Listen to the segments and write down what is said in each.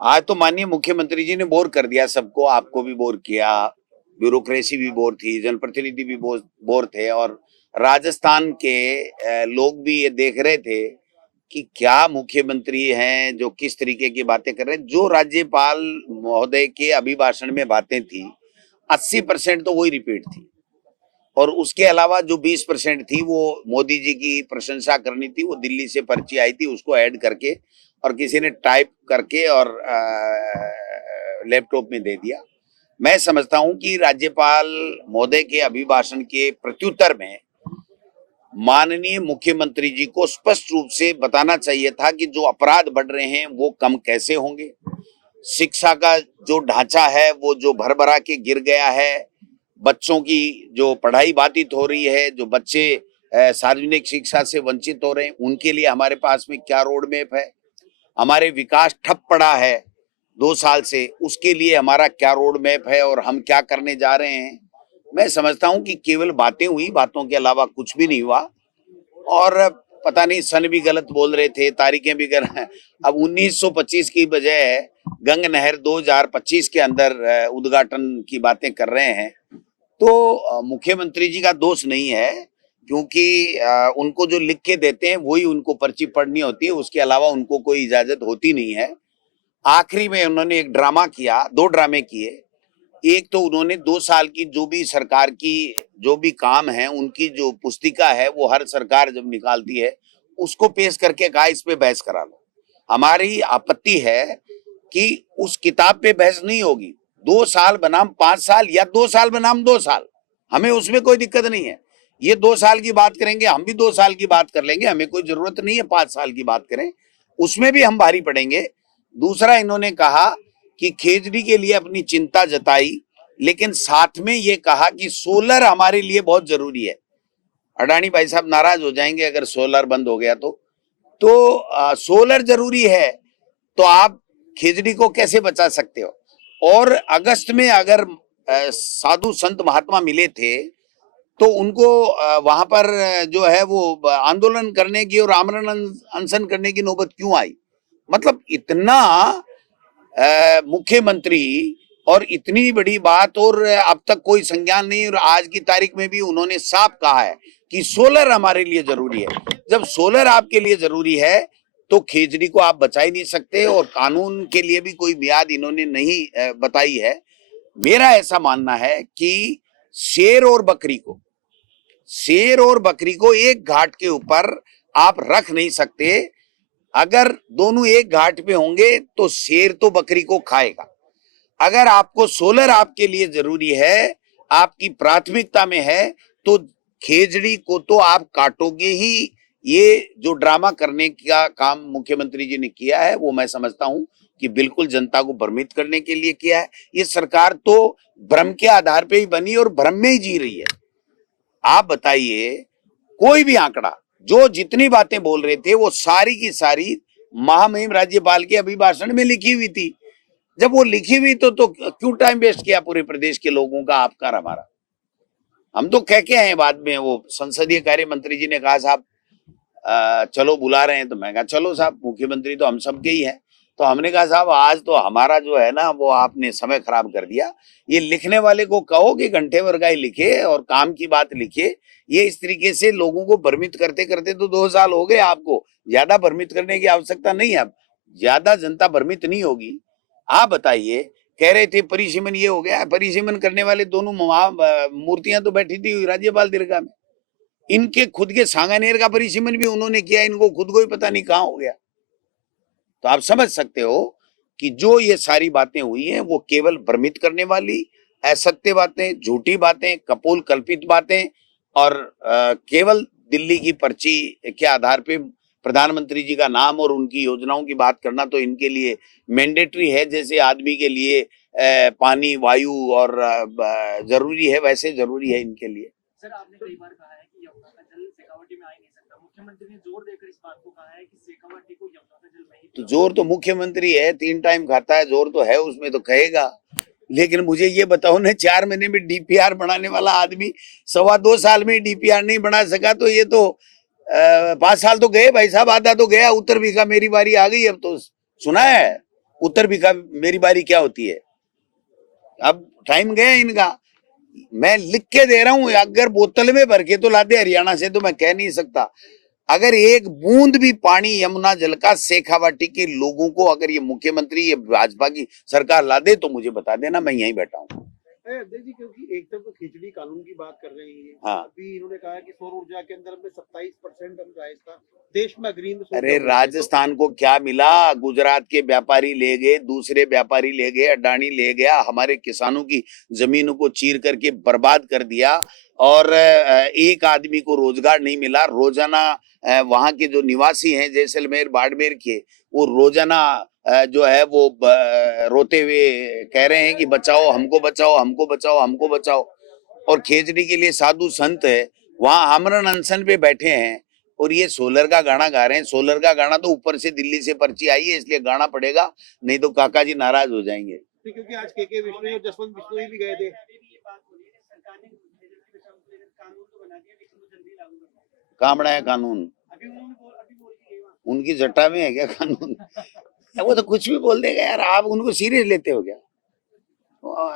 आज तो माननीय मुख्यमंत्री जी ने बोर कर दिया सबको, आपको भी बोर किया, ब्यूरोक्रेसी भी बोर थी, जनप्रतिनिधि भी बोर थे, और राजस्थान के लोग भी ये देख रहे थे कि क्या मुख्यमंत्री हैं जो किस तरीके की बातें कर रहे हैं। जो राज्यपाल महोदय के अभिभाषण में बातें थी 80% तो वही रिपीट थी, और उसके अलावा जो 20% थी वो मोदी जी की प्रशंसा करनी थी। वो दिल्ली से पर्ची आई थी, उसको ऐड करके और किसी ने टाइप करके और लैपटॉप में दे दिया। मैं समझता हूं कि राज्यपाल महोदय के अभिभाषण के प्रत्युत्तर में माननीय मुख्यमंत्री जी को स्पष्ट रूप से बताना चाहिए था कि जो अपराध बढ़ रहे हैं वो कम कैसे होंगे, शिक्षा का जो ढांचा है वो जो भरभरा के गिर गया है, बच्चों की जो पढ़ाई बाधित हो रही है, जो बच्चे सार्वजनिक शिक्षा से वंचित हो रहे हैं, उनके लिए हमारे पास में क्या रोड मैप है। हमारे विकास ठप पड़ा है 2 साल से, उसके लिए हमारा क्या रोड मैप है और हम क्या करने जा रहे हैं। मैं समझता हूं कि केवल बातें हुई, बातों के अलावा कुछ भी नहीं हुआ। और पता नहीं सन भी गलत बोल रहे थे, तारीखें भी गलत। अब 1925 की बजाय गंग नहर 2025 के अंदर उद्घाटन की बातें कर रहे हैं। तो मुख्यमंत्री जी का दोष नहीं है, क्योंकि उनको जो लिख के देते हैं वही उनको पर्ची पढ़नी होती है, उसके अलावा उनको कोई इजाजत होती नहीं है। आखिरी में उन्होंने एक ड्रामा किया, 2 ड्रामे किए। एक तो उन्होंने 2 साल की जो भी सरकार की जो भी काम है उनकी जो पुस्तिका है वो हर सरकार जब निकालती है उसको पेश करके कहा इस पे बहस करा लो। हमारी आपत्ति है कि उस किताब पे बहस नहीं होगी। 2 साल बनाम 5 साल या 2 साल बनाम 2 साल, हमें उसमें कोई दिक्कत नहीं है। ये 2 साल की बात करेंगे, हम भी 2 साल की बात कर लेंगे, हमें कोई जरूरत नहीं है 5 साल की बात करें, उसमें भी हम भारी पड़ेंगे। दूसरा, इन्होंने कहा कि खेजड़ी के लिए अपनी चिंता जताई, लेकिन साथ में ये कहा कि सोलर हमारे लिए बहुत जरूरी है। अडानी भाई साहब नाराज हो जाएंगे अगर सोलर बंद हो गया तो सोलर जरूरी है तो आप खेजड़ी को कैसे बचा सकते हो। और अगस्त में अगर साधु संत महात्मा मिले थे तो उनको वहां पर जो है वो आंदोलन करने की और आमरण अनशन करने की नौबत क्यों आई। मतलब इतना मुख्यमंत्री और इतनी बड़ी बात, और अब तक कोई संज्ञान नहीं, और आज की तारीख में भी उन्होंने साफ कहा है कि सोलर हमारे लिए जरूरी है। जब सोलर आपके लिए जरूरी है तो खेजड़ी को आप बचा ही नहीं सकते, और कानून के लिए भी कोई मियाद इन्होंने नहीं बताई है। मेरा ऐसा मानना है कि शेर और बकरी को एक घाट के ऊपर आप रख नहीं सकते। अगर दोनों एक घाट पे होंगे तो शेर तो बकरी को खाएगा। अगर आपको सोलर आपके लिए जरूरी है, आपकी प्राथमिकता में है, तो खेजड़ी को तो आप काटोगे ही। ये जो ड्रामा करने का काम मुख्यमंत्री जी ने किया है वो मैं समझता हूं कि बिल्कुल जनता को भ्रमित करने के लिए किया है। ये सरकार तो भ्रम के आधार पे ही बनी और भ्रम में ही जी रही है। आप बताइए, कोई भी आंकड़ा, जो जितनी बातें बोल रहे थे वो सारी की सारी महामहिम राज्यपाल के अभिभाषण में लिखी हुई थी। जब वो लिखी हुई तो क्यों टाइम वेस्ट किया पूरे प्रदेश के लोगों का, आपका और हमारा। हम तो कह के आए बाद में, वो संसदीय कार्य मंत्री जी ने कहा साहब चलो बुला रहे हैं, तो मैं कहा चलो साहब, मुख्यमंत्री तो हम सबके ही हैं। तो हमने कहा साहब आज तो हमारा जो है ना वो आपने समय खराब कर दिया। ये लिखने वाले को कहो कि घंटे भर का ही लिखे और काम की बात लिखे। ये इस तरीके से लोगों को भ्रमित करते करते तो 2 साल हो गए, आपको ज्यादा भ्रमित करने की आवश्यकता नहीं है। अब ज्यादा जनता भ्रमित नहीं होगी। आप बताइए, कह रहे थे परिसीमन ये हो गया, परिसीमन करने वाले दोनों मूर्तियां तो बैठी थी राज्यपाल दीर्घा में। इनके खुद के सांगानेर का परिसीमन भी उन्होंने किया, इनको खुद को ही पता नहीं कहां हो गया। तो आप समझ सकते हो कि जो ये सारी बातें हुई हैं वो केवल भ्रमित करने वाली, असत्य बातें, झूठी बातें, कपोल कल्पित बातें, और केवल दिल्ली की पर्ची के आधार पे प्रधानमंत्री जी का नाम और उनकी योजनाओं की बात करना तो इनके लिए मैंडेटरी है। जैसे आदमी के लिए पानी, वायु और जरूरी है, वैसे जरूरी है इनके लिए। सर, आपने कई बार कहा है कि यमुना का जल शेखावाटी में आ ही नहीं सकता। मुख्यमंत्री ने जोर देकर इस बात को कहा है कि शेखावाटी को यमुना का जल नहीं। तो जोर तो मुख्यमंत्री है, 3 टाइम खाता है, जोर तो है उसमें, तो कहेगा। लेकिन मुझे ये बताओ ना, 4 महीने में डीपीआर बनाने वाला आदमी 2.25 साल में डीपीआर नहीं बना सका, तो ये तो 5 साल तो गए भाई साहब, आधा तो गया। उत्तर भी का मेरी बारी आ गई अब तो सुना है। उत्तर भी का मेरी बारी क्या होती है? अब टाइम गया इनका। मैं लिख के दे रहा हूं, अगर बोतल में भर के तो लाते हरियाणा से, तो मैं कह नहीं सकता। अगर एक बूंद भी पानी यमुना जल का शेखावाटी के लोगों को अगर ये मुख्यमंत्री, ये भाजपा की सरकार ला दे, तो मुझे बता देना, मैं यहीं बैठा हूँ। अध्यक्ष जी, क्योंकि एक तरफ तो खिचड़ी कानून की बात कर रहे हैं, हाँ। अभी इन्होंने कहा कि सौर ऊर्जा के अंदर में 27% हम राजस्थान देश में अग्रीम में अरे राजस्थान को क्या मिला? गुजरात के व्यापारी ले गए, दूसरे व्यापारी ले गए, अडानी ले गया, हमारे किसानों की जमीनों को चीर करके बर्बाद कर दिया, और एक आदमी को रोजगार नहीं मिला। रोजाना वहां के जो निवासी हैं जैसलमेर बाड़मेर के, वो रोजाना जो है वो रोते हुए कह रहे हैं कि बचाओ हमको, बचाओ हमको, बचाओ हमको, बचाओ। और खेजड़ी के लिए साधु संत है वहां आमरण अनशन पे बैठे हैं, और ये सोलर का गाना गा रहे हैं। सोलर का गाना तो ऊपर से दिल्ली से पर्ची आई है, इसलिए गाना पड़ेगा, नहीं तो काका जी नाराज हो जाएंगे। क्योंकि आज के बिश्नोई और जसवंत बिश्नोई भी गए थे। कहाँ बनाया कानून? उनकी जट्टा में है क्या कानून? वो तो कुछ भी बोल देगा यार, आप उनको सीरियस लेते हो क्या?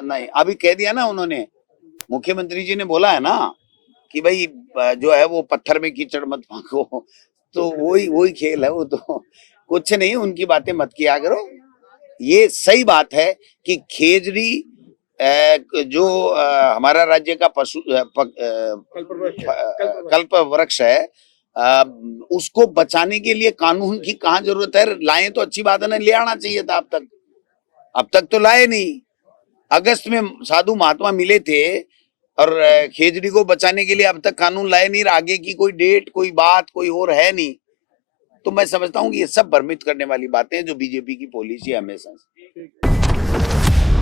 नहीं, अभी कह दिया ना उन्होंने, मुख्यमंत्री जी ने बोला है ना कि भाई जो है वो पत्थर में कीचड़ मत फेंको, तो वही खेल है वो। तो कुछ नहीं, उनकी बातें मत किया करो। ये सही बात है कि खेजड़ी जो हमारा राज्य का पशु कल्प वृक्ष है, उसको बचाने के लिए कानून की कहाँ जरूरत है? लाए तो अच्छी बात है ना, ले आना चाहिए था अब तक तो लाए नहीं। अगस्त में साधु महात्मा मिले थे, और खेजड़ी को बचाने के लिए अब तक कानून लाए नहीं। आगे की कोई डेट, कोई बात, कोई और है नहीं। तो मैं समझता हूँ कि ये सब भ्रमित करने वाली बातें हैं, जो बीजेपी की पॉलिसी है हमेशा से।